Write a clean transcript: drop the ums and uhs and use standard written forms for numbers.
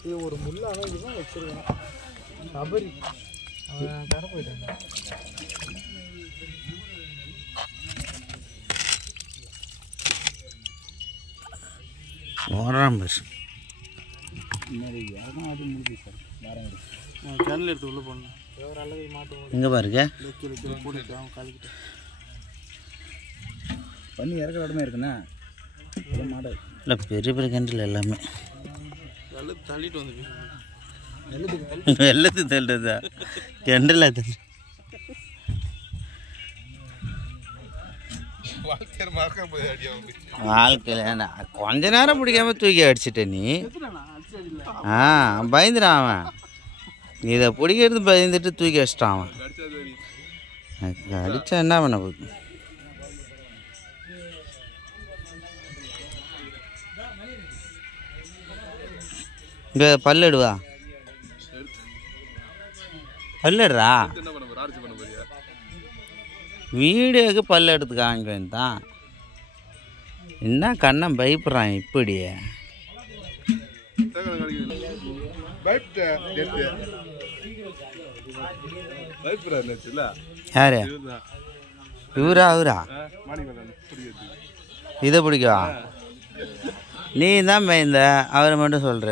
இது ஒரு முள்ளாக இதுதான் வச்சிருக்கேன் சபரி கரை போயிட்டாங்க ஓராம் பஸ் அது முடிஞ்சு சார் கேனில் எடுத்து உள்ளே போடணும் அளவு மாட்டோம் எங்கே பாருங்க காலிக்கிட்ட பண்ணி இறக்குற இடமே இருக்குண்ணா மாடு இல்லை பெரிய பெரிய கிணறுல எல்லாமே வெள்ளத்து தள்ளிட்டு வந்து வெள்ளத்து தள்ளுறதா கிணறுல தள்ளு வாழ்க்கையில் கொஞ்ச நேரம் பிடிக்காம தூக்கி அடிச்சிட்ட நீ பயந்துடான் அவன் இதை பிடிக்கிறது பயந்துட்டு தூக்கி அடிச்சிட்டான் அவன் அடித்தா என்ன பண்ண போகுது இங்கே பல்லடுவா பல்லடுறா வீடியோக்கு பல்ல எடுத்து காமிப்பேன் தான் என்ன கண்ணன் பயப்படுறான் இப்படியே யாரு இவரா அவரா இதை பிடிக்கவா நீ தான் பயந்த அவரை மட்டும் சொல்ற